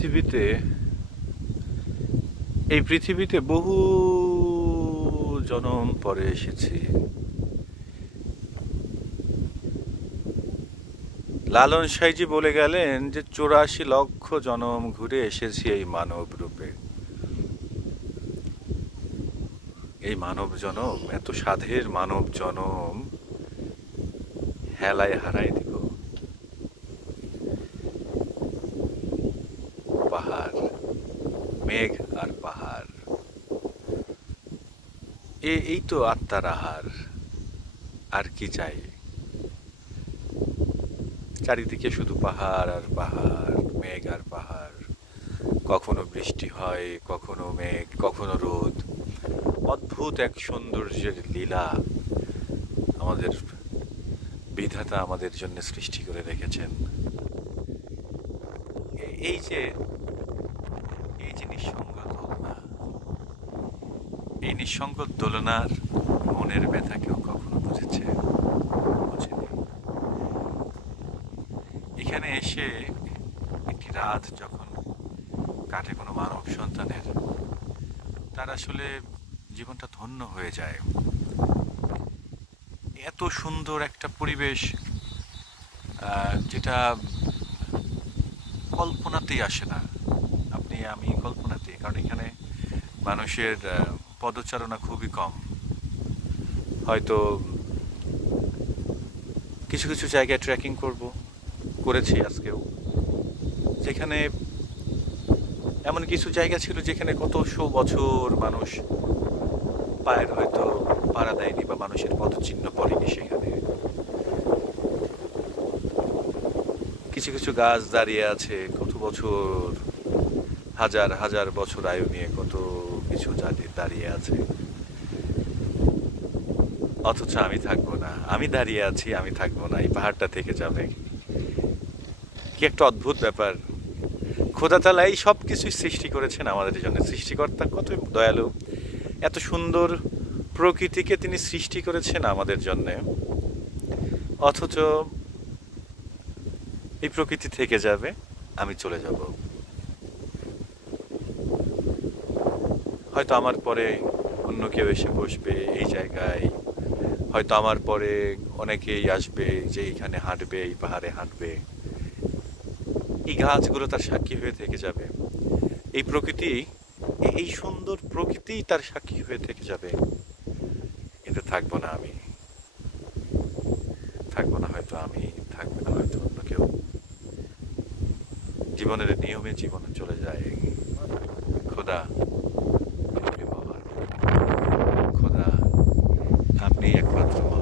পৃথিবীতে এই পৃথিবীতে বহু জনম পরে এসেছি। লালন সাইজি বলে গেলেন যে 84 লক্ষ জনম ঘুরে এসেছি এই মানব রূপে। এই মানব জনম, এত সাধের মানব জনম হেলায় হারাই দিব। পাহাড়, মেঘ আর পাহাড়, এই তো আত্মার আহার। আর কি চাই? চারিদিকে শুধু পাহাড় আর পাহাড়, মেঘ আর পাহাড়। কখনো বৃষ্টি হয়, কখনো মেঘ, কখনো রোদ। অদ্ভুত এক সৌন্দর্যের লীলা আমাদের বিধাতা আমাদের জন্য সৃষ্টি করে রেখেছেন। এই যে এই যে নিঃসঙ্গ দোলনা, এই নিঃসঙ্গ দোলনার মনের ব্যথা কেউ কখনো বুঝেছে? বুঝেনি। এখানে এসে একটি রাত যখন কাটে কোনো মানব সন্তানের, তার আসলে জীবনটা ধন্য হয়ে যায়। এত সুন্দর একটা পরিবেশ, যেটা কল্পনাতেই আসে না। আমি কল্পনাতেই, কারণ এখানে মানুষের পদচারণা খুবই কম। হয়তো কিছু কিছু জায়গায় ট্রেকিং করেছি আজকেও, যেখানে এমন কিছু জায়গা ছিল যেখানে কত শো বছর মানুষ পায়ের হয়তো পাড়া দেয়নি বা মানুষের পদচিহ্ন পড়েনি সেখানে। কিছু কিছু গাছ দাঁড়িয়ে আছে কত বছর, হাজার হাজার বছর আয়ু নিয়ে কত কিছু দাঁড়িয়ে আছে। অথচ আমি থাকবো না, আমি দাঁড়িয়ে আছি, আমি থাকবো না, এই পাহাড়টা থেকে যাবে। কি একটা অদ্ভুত ব্যাপার! খোদা তাআলা এই সব কিছুই সৃষ্টি করেছেন আমাদের জন্য। সৃষ্টিকর্তা কত দয়ালু! এত সুন্দর প্রকৃতিকে তিনি সৃষ্টি করেছেন আমাদের জন্যে, অথচ এই প্রকৃতি থেকে যাবে, আমি চলে যাব। হয়তো আমার পরে অন্য কেউ এসে বসবে এই জায়গায়, হয়তো আমার পরে অনেকেই আসবে যে এইখানে হাঁটবে, এই পাহাড়ে হাঁটবে। এই গাছগুলো তার সাক্ষী হয়ে থেকে যাবে। এই প্রকৃতি, এই সুন্দর প্রকৃতি তার সাক্ষী হয়ে থেকে যাবে। কিন্তু থাকবো না আমি, থাকবো না হয়তো আমি, থাকবে না হয়তো অন্য কেউ। জীবনের নিয়মে জীবন চলে যায়। খোদা, আপনি মহান। খোদা, আপনি একমাত্র মহান।